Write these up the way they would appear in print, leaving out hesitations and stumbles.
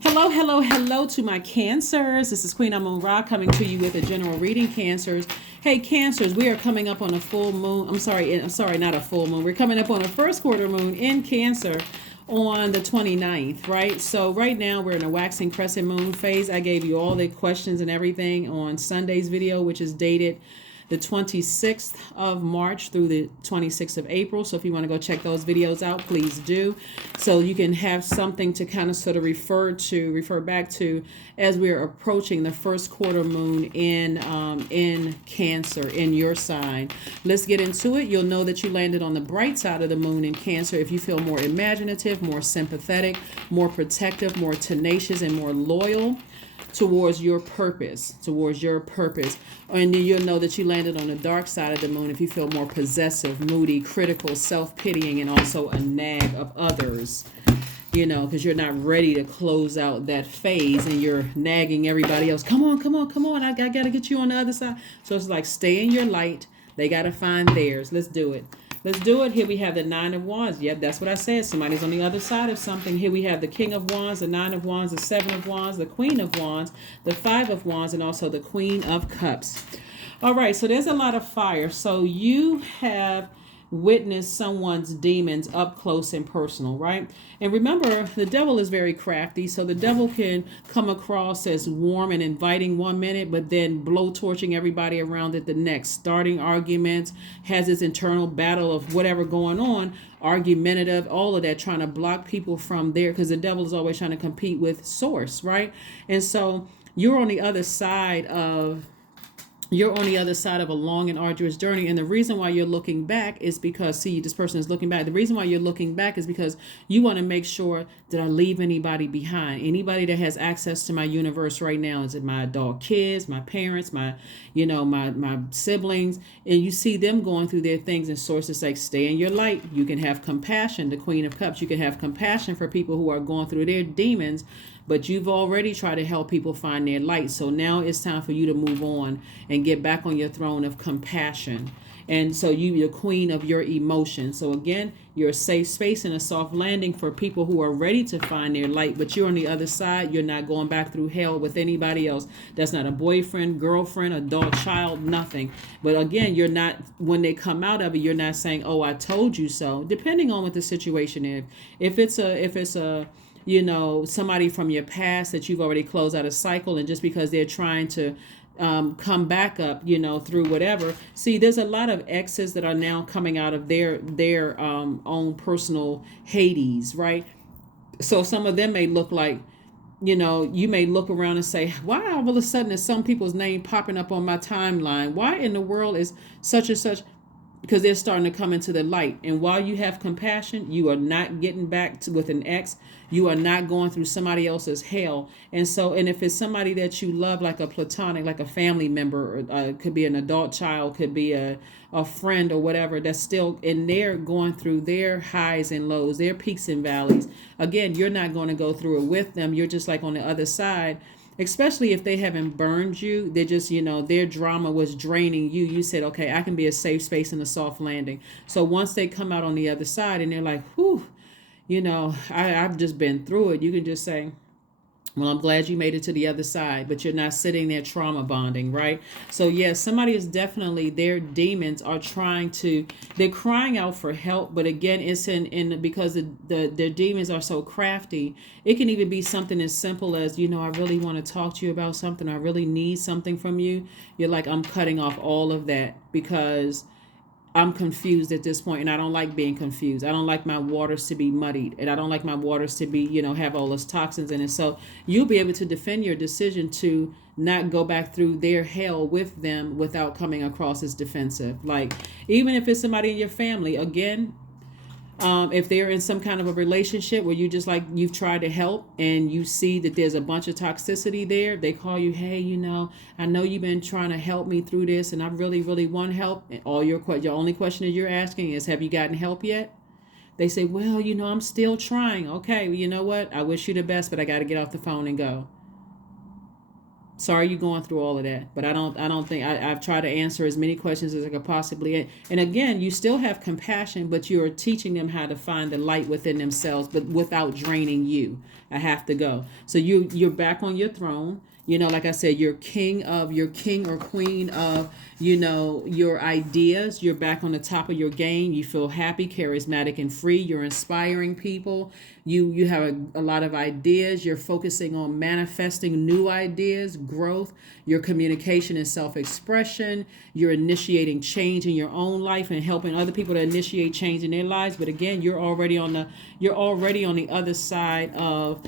Hello, hello, hello to my Cancers. This is Queen Moon Ra coming to you with a general reading, Cancers. Hey, Cancers, we are coming up on a full moon. I'm sorry, not a full moon. We're coming up on a first quarter moon in Cancer on the 29th, right? So right now we're in a waxing crescent moon phase. I gave you all the questions and everything on Sunday's video, which is dated the 26th of March through the 26th of April. So if you want to go check those videos out, please do. So you can have something to kind of sort of refer back to as we're approaching the first quarter moon in Cancer, in your sign. Let's get into it. You'll know that you landed on the bright side of the moon in Cancer if you feel more imaginative, more sympathetic, more protective, more tenacious, and more loyal towards your purpose, And then you'll know that you landed on the dark side of the moon if you feel more possessive, moody, critical, self-pitying, and also a nag of others, because you're not ready to close out that phase and you're nagging everybody else. Come on, I gotta get you on the other side. So it's like, stay in your light. They gotta find theirs. Let's do it. Here we have the Nine of Wands. Yep, that's what I said. Somebody's on the other side of something. Here we have the King of Wands, the Nine of Wands, the Seven of Wands, the Queen of Wands, the Five of Wands, and also the Queen of Cups. All right, so there's a lot of fire. So you have witnessed someone's demons up close and personal, right? And remember, the devil is very crafty. So the devil can come across as warm and inviting one minute, but then blowtorching everybody around it the next, starting arguments, has this internal battle of whatever going on, argumentative, all of that, trying to block people from there, because the devil is always trying to compete with source, right? And so you're on the other side of a long and arduous journey. And the reason why you're looking back is because, this person is looking back. The reason why you're looking back is because you want to make sure, did I leave anybody behind? Anybody that has access to my universe right now? Is it my adult kids, my parents, my siblings? And you see them going through their things, and sources like, stay in your light. You can have compassion, the Queen of Cups. You can have compassion for people who are going through their demons, but you've already tried to help people find their light. So now it's time for you to move on and get back on your throne of compassion. And so you're queen of your emotions. So again, you're a safe space and a soft landing for people who are ready to find their light, but you're on the other side. You're not going back through hell with anybody else. That's not a boyfriend, girlfriend, adult, child, nothing. But again, you're not, when they come out of it, you're not saying, oh, I told you so, depending on what the situation is. If it's a somebody from your past that you've already closed out a cycle, and just because they're trying to come back up, through whatever. See, there's a lot of exes that are now coming out of their own personal Hades, right? So some of them may look like, you may look around and say, why all of a sudden is some people's name popping up on my timeline? Why in the world is such and such? Because they're starting to come into the light. And while you have compassion, you are not getting back with an ex. You are not going through somebody else's hell. And if it's somebody that you love, like a platonic, like a family member, or could be an adult child, could be a friend or whatever, that's still in there going through their highs and lows, their peaks and valleys. Again, you're not going to go through it with them. You're just like on the other side. Especially if they haven't burned you, they're just, their drama was draining you. You said, okay, I can be a safe space and a soft landing. So once they come out on the other side and they're like, whew, I've just been through it. You can just say, well, I'm glad you made it to the other side, but you're not sitting there trauma bonding, right? So yes, somebody is definitely, their demons are they're crying out for help. But again, it's because their demons are so crafty. It can even be something as simple as, I really want to talk to you about something. I really need something from you. You're like, I'm cutting off all of that because I'm confused at this point, and I don't like being confused. I don't like my waters to be muddied, and I don't like my waters to be, have all those toxins in it. So you'll be able to defend your decision to not go back through their hell with them without coming across as defensive. Like, even if it's somebody in your family, again, if they're in some kind of a relationship where you've tried to help and you see that there's a bunch of toxicity there, they call you, hey, I know you've been trying to help me through this, and I really, really want help. And your only question that you're asking is, have you gotten help yet? They say, well, I'm still trying. Okay, well, you know what? I wish you the best, but I got to get off the phone and go. Sorry you're going through all of that, but I don't think I've tried to answer as many questions as I could possibly. And again, you still have compassion, but you're teaching them how to find the light within themselves, but without draining you. I have to go. So you're back on your throne. Like I said, you're king or queen of, your ideas. You're back on the top of your game. You feel happy, charismatic, and free. You're inspiring people. You have a lot of ideas. You're focusing on manifesting new ideas, growth, your communication and self-expression. You're initiating change in your own life and helping other people to initiate change in their lives. But again, you're already on the other side of,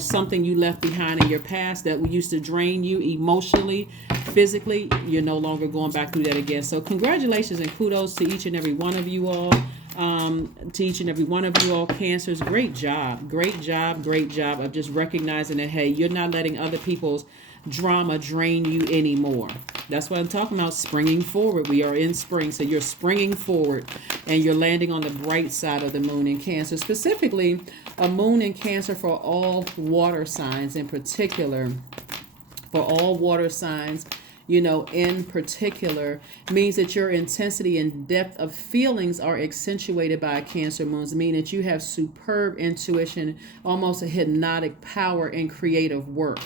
something you left behind in your past that used to drain you emotionally, physically. You're no longer going back through that again. So congratulations and kudos to each and every one of you all. Cancers, great job of just recognizing that, hey, you're not letting other people's drama drain you anymore. That's what I'm talking about, springing forward. We are in spring, so you're springing forward and you're landing on the bright side of the moon in Cancer, specifically a moon in Cancer for all water signs in particular. For all water signs, in particular, means that your intensity and depth of feelings are accentuated by Cancer moons, meaning that you have superb intuition, almost a hypnotic power in creative work.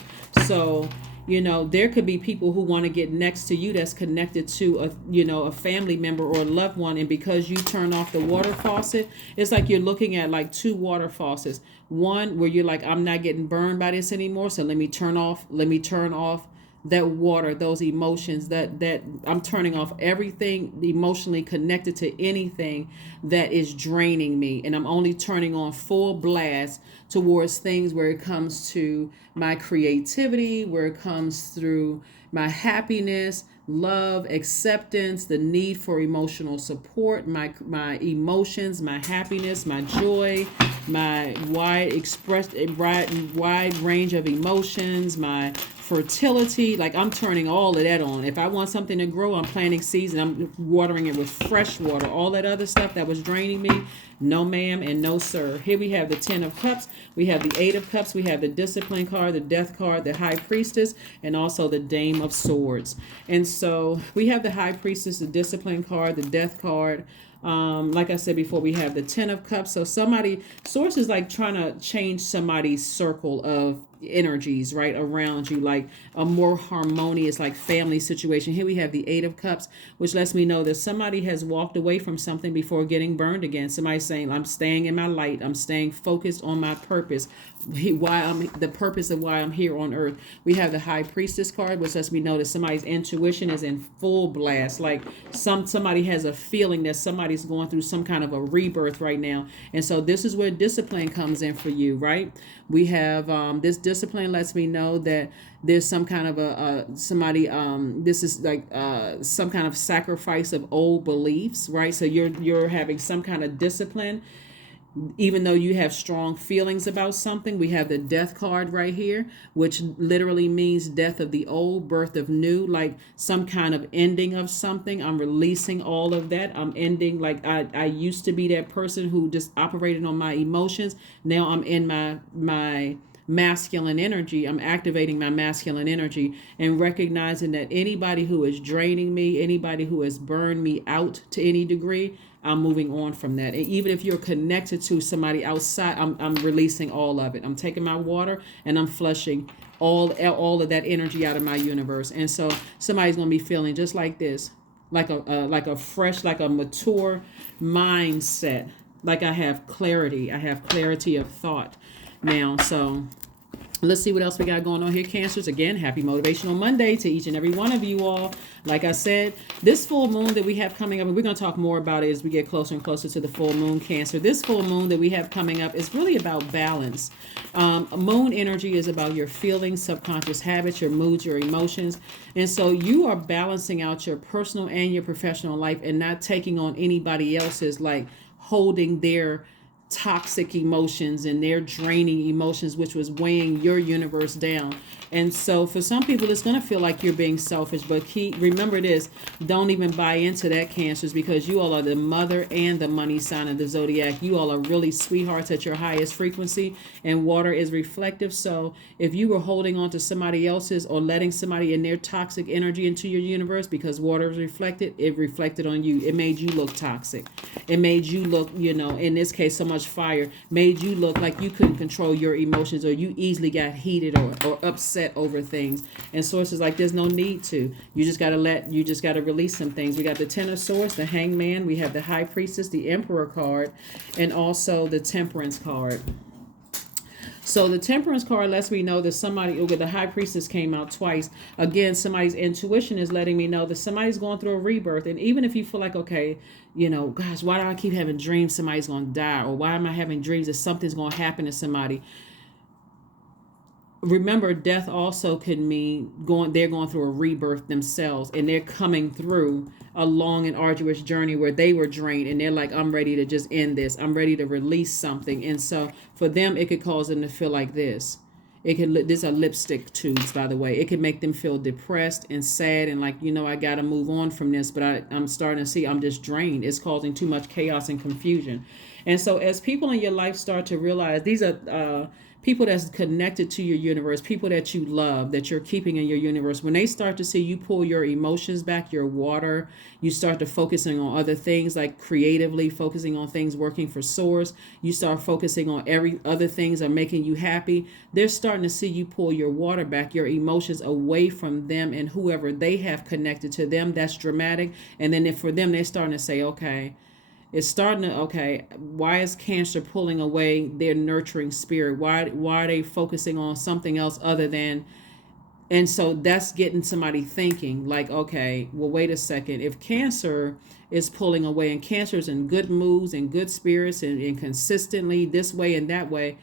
So, there could be people who want to get next to you that's connected to a family member or a loved one. And because you turn off the water faucet, it's like you're looking at like two water faucets. One where you're like, I'm not getting burned by this anymore. So let me turn off that water, those emotions, that I'm turning off everything emotionally connected to anything that is draining me. And I'm only turning on full blast towards things where it comes to my creativity, where it comes through my happiness, love, acceptance, the need for emotional support, my emotions, my happiness, my joy, my wide range of emotions, my fertility. Like, I'm turning all of that on. If I want something to grow, I'm planting seeds and I'm watering it with fresh water. All that other stuff that was draining me, no ma'am and no sir. Here we have the 10 of Cups, we have the 8 of Cups, we have the Discipline card, the Death card, the High Priestess, and also the Dame of Swords. And so we have the High Priestess, the Discipline card, the Death card. Like I said before, we have the 10 of Cups. So Source is like trying to change somebody's circle of energies right around you, like a more harmonious, like family situation. Here we have the 8 of Cups, which lets me know that somebody has walked away from something before getting burned again. Somebody's saying, I'm staying in my light. I'm staying focused on my purpose. The purpose of why I'm here on earth. We have the High Priestess card, which lets me know that somebody's intuition is in full blast. Like somebody has a feeling that somebody's going through some kind of a rebirth right now. And so this is where discipline comes in for you, right? We have this discipline lets me know that there's some kind of this is like some kind of sacrifice of old beliefs, right? So you're having some kind of discipline. Even though you have strong feelings about something. We have the Death card right here, which literally means death of the old, birth of new, like some kind of ending of something. I'm releasing all of that. I'm ending, like I used to be that person who just operated on my emotions. Now I'm in my masculine energy. I'm activating my masculine energy and recognizing that anybody who is draining me, anybody who has burned me out to any degree, I'm moving on from that. And even if you're connected to somebody outside, I'm releasing all of it. I'm taking my water and I'm flushing all of that energy out of my universe. And so somebody's going to be feeling just like this, like a fresh, like a mature mindset. Like I have clarity of thought now. So let's see what else we got going on here, Cancers. Again, happy Motivational Monday to each and every one of you all. Like I said, this full moon that we have coming up, and we're going to talk more about it as we get closer and closer to the full moon, Cancer. This full moon that we have coming up is really about balance. Moon energy is about your feelings, subconscious habits, your moods, your emotions. And so you are balancing out your personal and your professional life and not taking on anybody else's, like holding their toxic emotions and their draining emotions, which was weighing your universe down. And so for some people, it's going to feel like you're being selfish, but remember this, don't even buy into that, Cancers, because you all are the mother and the money sign of the zodiac. You all are really sweethearts at your highest frequency, and water is reflective. So if you were holding on to somebody else's or letting somebody in their toxic energy into your universe, because water is reflected, it reflected on you. It made you look toxic. It made you look, in this case, so much fire, made you look like you couldn't control your emotions, or you easily got heated or upset over things. And sources like there's no need to. You just got to release some things. We got the Ten of Swords, the Hangman, we have the High Priestess, the Emperor card, and also the Temperance card. So the Temperance card lets me know that the High Priestess came out twice. Again, somebody's intuition is letting me know that somebody's going through a rebirth. And even if you feel like, okay, gosh, why do I keep having dreams somebody's going to die? Or why am I having dreams that something's going to happen to somebody? Remember, death also could mean they're going through a rebirth themselves, and they're coming through a long and arduous journey where they were drained, and they're like, I'm ready to just end this. I'm ready to release something. And so for them, it could cause them to feel like this. These are lipstick tubes, by the way. It could make them feel depressed and sad and like, I got to move on from this, but I'm starting to see I'm just drained. It's causing too much chaos and confusion. And so as people in your life start to realize, these are people that's connected to your universe, people that you love, that you're keeping in your universe, when they start to see you pull your emotions back, your water, you start to focusing on other things, like creatively focusing on things working for source, you start focusing on every other things that are making you happy, they're starting to see you pull your water back, your emotions away from them and whoever they have connected to them. That's dramatic. And then for them, they're starting to say, okay, why is Cancer pulling away their nurturing spirit? Why are they focusing on something else other than, and so that's getting somebody thinking like, okay, well, wait a second. If Cancer is pulling away, and Cancer's in good moods and good spirits and consistently this way and that way,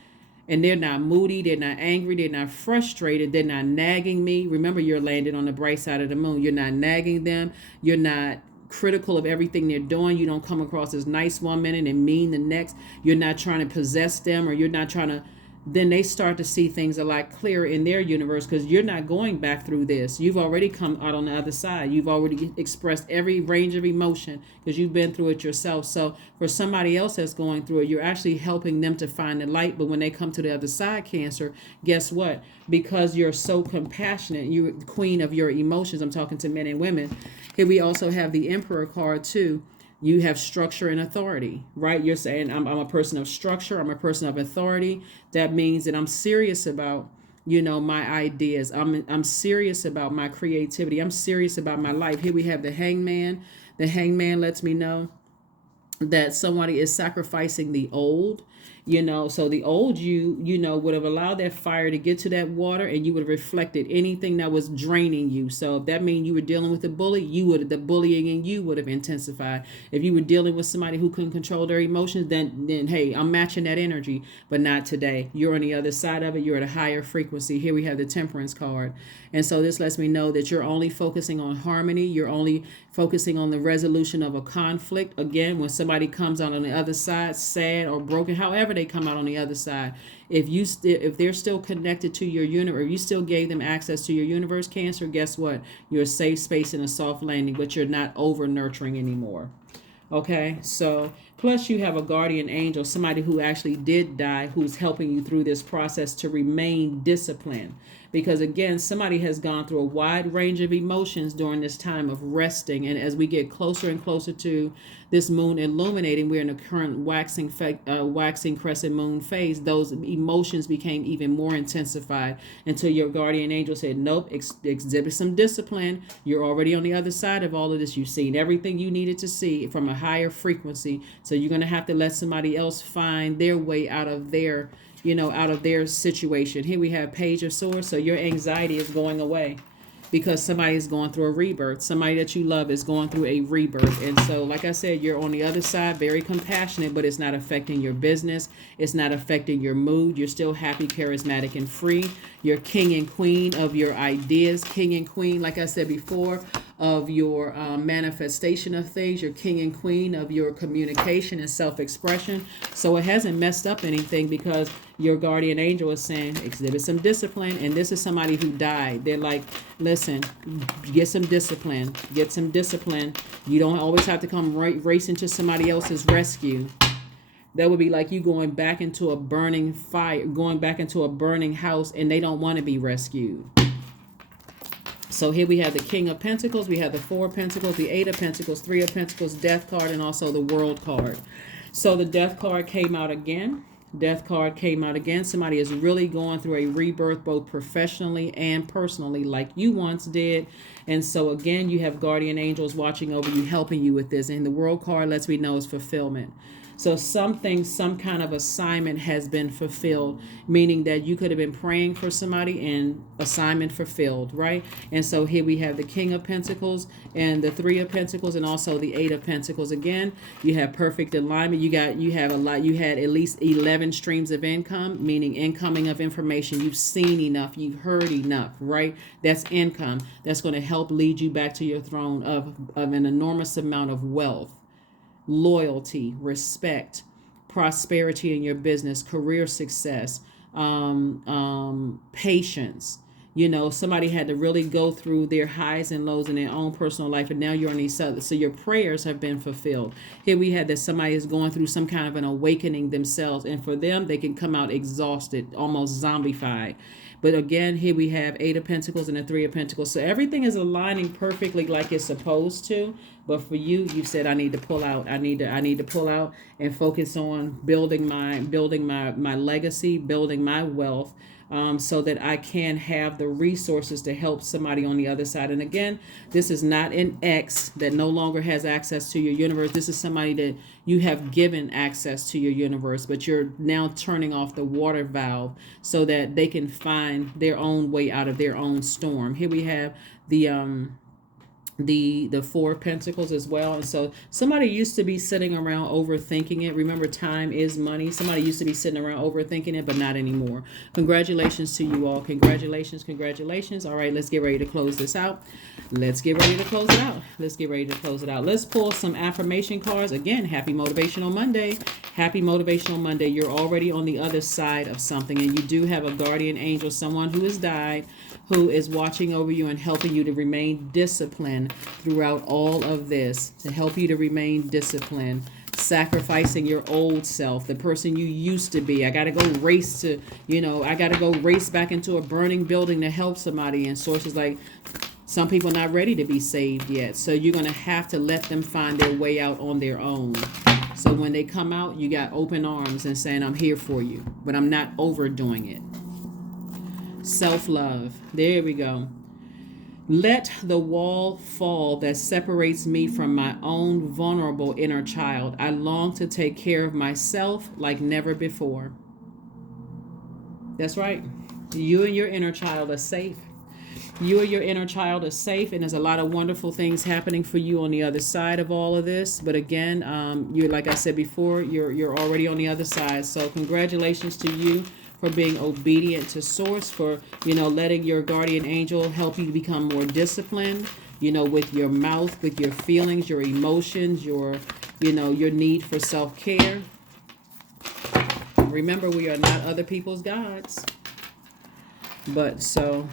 and they're not moody, they're not angry, they're not frustrated, they're not nagging me. Remember, you're landed on the bright side of the moon. You're not nagging them. You're not critical of everything they're doing. You don't come across as nice one minute and mean the next. You're not trying to possess them, or you're not trying to, then they start to see things a lot clearer in their universe, because you're not going back through this. You've already come out on the other side. You've already expressed every range of emotion because you've been through it yourself. So for somebody else that's going through it, you're actually helping them to find the light. But when they come to the other side, Cancer, guess what? Because you're so compassionate, you're the queen of your emotions. I'm talking to men and women. Here we also have the Emperor card too. You have structure and authority, right? You're saying, I'm a person of structure. I'm a person of authority. That means that I'm serious about, my ideas. I'm serious about my creativity. I'm serious about my life. Here we have the Hangman. The Hangman lets me know that somebody is sacrificing the old. So the old you would have allowed that fire to get to that water, and you would have reflected anything that was draining you. So if that means you were dealing with a bully, the bullying in you would have intensified. If you were dealing with somebody who couldn't control their emotions, then hey, I'm matching that energy, but not today. You're on the other side of it. You're at a higher frequency. Here we have the Temperance card. And so this lets me know that you're only focusing on harmony. You're only focusing on the resolution of a conflict. Again, when somebody comes out on the other side, sad or broken, however they come out on the other side, if they're still connected to your universe, you still gave them access to your universe, Cancer, guess what? You're a safe space and a soft landing, but you're not over nurturing anymore. Okay, so plus you have a guardian angel, somebody who actually did die, who's helping you through this process to remain disciplined. Because again, somebody has gone through a wide range of emotions during this time of resting. And as we get closer and closer to this moon illuminating, we're in a current waxing crescent moon phase. Those emotions became even more intensified until your guardian angel said, nope, exhibit some discipline. You're already on the other side of all of this. You've seen everything you needed to see from a higher frequency. So you're going to have to let somebody else find their way out of their situation. Here we have Page of Swords. So your anxiety is going away because somebody is going through a rebirth. Somebody that you love is going through a rebirth. And so, like I said, you're on the other side, very compassionate, but it's not affecting your business. It's not affecting your mood. You're still happy, charismatic, and free. You're king and queen of your ideas. King and queen, like I said before, of your manifestation of things, your king and queen of your communication and self-expression. So it hasn't messed up anything, because your guardian angel is saying exhibit some discipline. And this is somebody who died. They're like, listen, get some discipline, You don't always have to come racing to somebody else's rescue. That would be like you going back into a burning fire, going back into a burning house, and they don't want to be rescued. So here we have the King of Pentacles, we have the Four of Pentacles, the Eight of Pentacles, Three of Pentacles, Death card, and also the World card. So the Death card came out again. Somebody is really going through a rebirth, both professionally and personally, like you once did. And so again, you have guardian angels watching over you, helping you with this. And the World card lets me know is fulfillment. So some kind of assignment has been fulfilled, meaning that you could have been praying for somebody and assignment fulfilled, right? And so here we have the King of Pentacles and the Three of Pentacles, and also the Eight of Pentacles. Again, you have perfect alignment. You had at least 11 streams of income, meaning incoming of information. You've seen enough, you've heard enough, right? That's income. That's going to help lead you back to your throne of an enormous amount of wealth, loyalty, respect, prosperity in your business, career success, patience. Somebody had to really go through their highs and lows in their own personal life, and now you're on these others. So your prayers have been fulfilled. Here we had that somebody is going through some kind of an awakening themselves, and for them, they can come out exhausted, almost zombified. But again, here we have Eight of Pentacles and the Three of Pentacles. So everything is aligning perfectly like it's supposed to. But for you, you said, I need to pull out. I need to pull out and focus on building my legacy, building my wealth, so that I can have the resources to help somebody on the other side. And again, this is not an ex that no longer has access to your universe. This is somebody that you have given access to your universe, but you're now turning off the water valve so that they can find their own way out of their own storm. Here we have the Four of Pentacles as well. And so somebody used to be sitting around overthinking it. Remember, time is money. Somebody used to be sitting around overthinking it, but not anymore. Congratulations to you all. Congratulations. All right, let's get ready to close this out. Let's pull some affirmation cards. Again, happy Motivational Monday. You're already on the other side of something, and you do have a guardian angel, someone who has died, who is watching over you and helping you to remain disciplined throughout all of this, to help you to remain disciplined, sacrificing your old self, the person you used to be. I got to go race back into a burning building to help somebody. And sources like, some people not ready to be saved yet. So you're going to have to let them find their way out on their own. So when they come out, you got open arms and saying, I'm here for you, but I'm not overdoing it. Self-love. There we go. Let the wall fall that separates me from my own vulnerable inner child. I long to take care of myself like never before. That's right. You and your inner child are safe. And there's a lot of wonderful things happening for you on the other side of all of this. But again, you're, like I said before, you're already on the other side. So congratulations to you for being obedient to source, for letting your guardian angel help you become more disciplined, with your mouth, with your feelings, your emotions, your need for self-care. Remember, we are not other people's gods. But so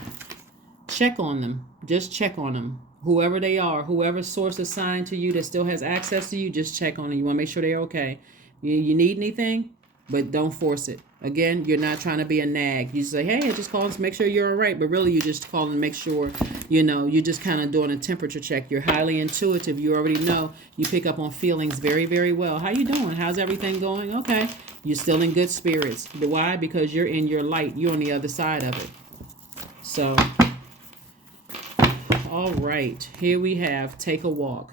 check on them. Just check on them. Whoever they are, whoever source assigned to you that still has access to you, just check on them. You want to make sure they're okay. You need anything, but don't force it. Again, you're not trying to be a nag. You say, hey, I just called to make sure you're all right. But really, you just calling to make sure, you're just kind of doing a temperature check. You're highly intuitive. You already know. You pick up on feelings very, very well. How you doing? How's everything going? Okay. You're still in good spirits. Why? Because you're in your light. You're on the other side of it. So, all right. Here we have take a walk.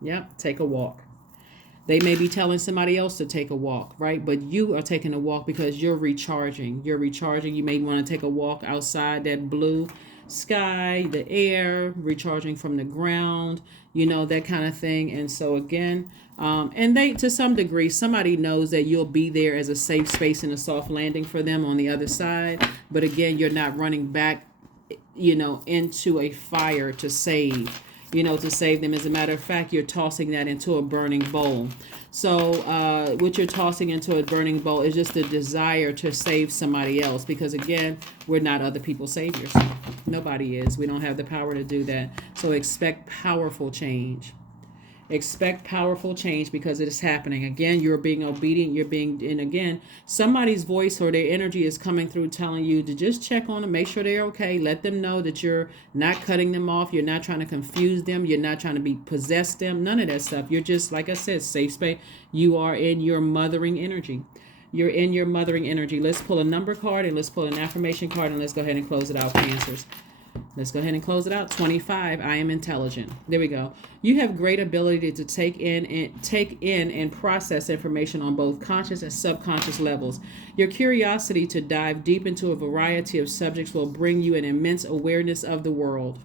Yep, take a walk. They may be telling somebody else to take a walk, right? But you are taking a walk because you're recharging. You may want to take a walk outside that blue sky, the air, recharging from the ground, that kind of thing. And so again, and they, to some degree, somebody knows that you'll be there as a safe space and a soft landing for them on the other side. But again, you're not running back, into a fire to save. to save them. As a matter of fact, you're tossing that into a burning bowl. So what you're tossing into a burning bowl is just the desire to save somebody else, because again, we're not other people's saviors. Nobody is. We don't have the power to do that. So expect powerful change. Expect powerful change, because it is happening. Again, you're being obedient. And again, somebody's voice or their energy is coming through telling you to just check on them, make sure they're okay. Let them know that you're not cutting them off. You're not trying to confuse them. You're not trying to possess them. None of that stuff. You're just, like I said, safe space. You are in your mothering energy. You're in your mothering energy. Let's pull a number card and let's pull an affirmation card, and let's go ahead and close it out, Cancers. Let's go ahead and close it out. 25. I am intelligent. There we go. You have great ability to take in and process information on both conscious and subconscious levels. Your curiosity to dive deep into a variety of subjects will bring you an immense awareness of the world.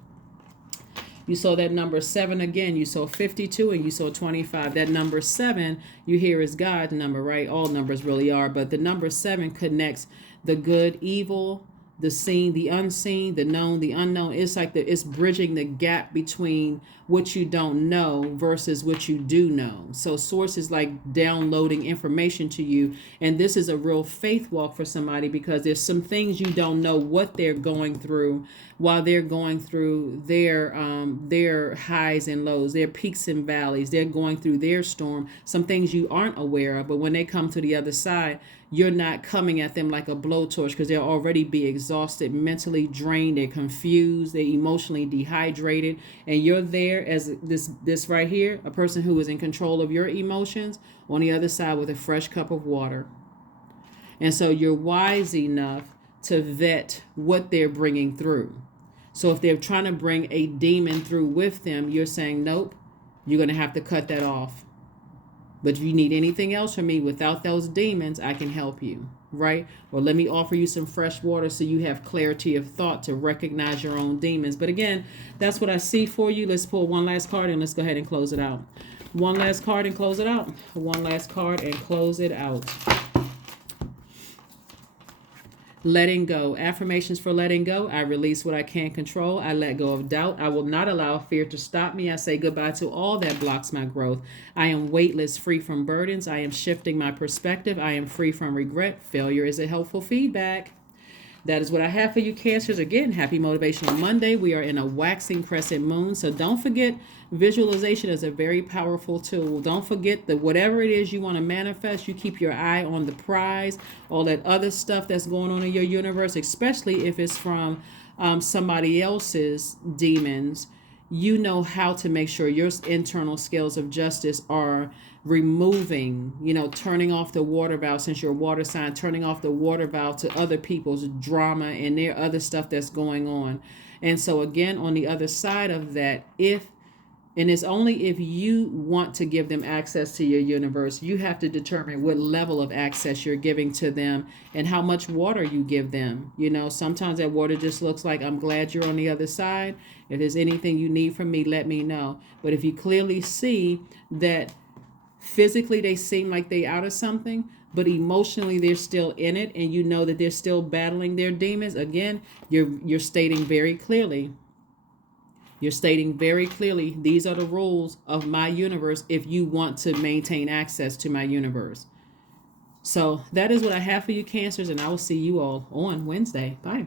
You saw that number 7 again. You saw 52 and you saw 25. That number 7 you hear is God's number, right? All numbers really are, but the number 7 connects the good, evil, the seen, the unseen, the known, the unknown. It's like it's bridging the gap between what you don't know versus what you do know. So source is like downloading information to you. And this is a real faith walk for somebody, because there's some things you don't know what they're going through while they're going through their highs and lows, their peaks and valleys. They're going through their storm. Some things you aren't aware of, but when they come to the other side, you're not coming at them like a blowtorch, because they'll already be exhausted, mentally drained, they're confused, they're emotionally dehydrated, and you're there as this right here, a person who is in control of your emotions, on the other side with a fresh cup of water. And so you're wise enough to vet what they're bringing through. So if they're trying to bring a demon through with them, you're saying, nope, you're going to have to cut that off. But if you need anything else from me without those demons, I can help you, right? Or let me offer you some fresh water so you have clarity of thought to recognize your own demons. But again, that's what I see for you. Let's pull one last card and let's go ahead and close it out. One last card and close it out. One last card and close it out. Letting go. Affirmations for letting go. I release what I can't control. I let go of doubt. I will not allow fear to stop me. I say goodbye to all that blocks my growth. I am weightless, free from burdens. I am shifting my perspective. I am free from regret. Failure is a helpful feedback. That is what I have for you, Cancers. Again, happy Motivational Monday. We are in a waxing crescent moon, so don't forget, visualization is a very powerful tool. Don't forget that whatever it is you want to manifest, you keep your eye on the prize, all that other stuff that's going on in your universe, especially if it's from somebody else's demons. You know how to make sure your internal scales of justice are removing, turning off the water valve, since you're a water sign, turning off the water valve to other people's drama and their other stuff that's going on. And so again, on the other side of that, it's only if you want to give them access to your universe, you have to determine what level of access you're giving to them and how much water you give them. Sometimes that water just looks like, I'm glad you're on the other side. If there's anything you need from me, let me know. But if you clearly see that physically they seem like they out of something, but emotionally they're still in it, and you know that they're still battling their demons, again, you're stating very clearly. You're stating very clearly, these are the rules of my universe if you want to maintain access to my universe. So that is what I have for you, Cancers, and I will see you all on Wednesday. Bye.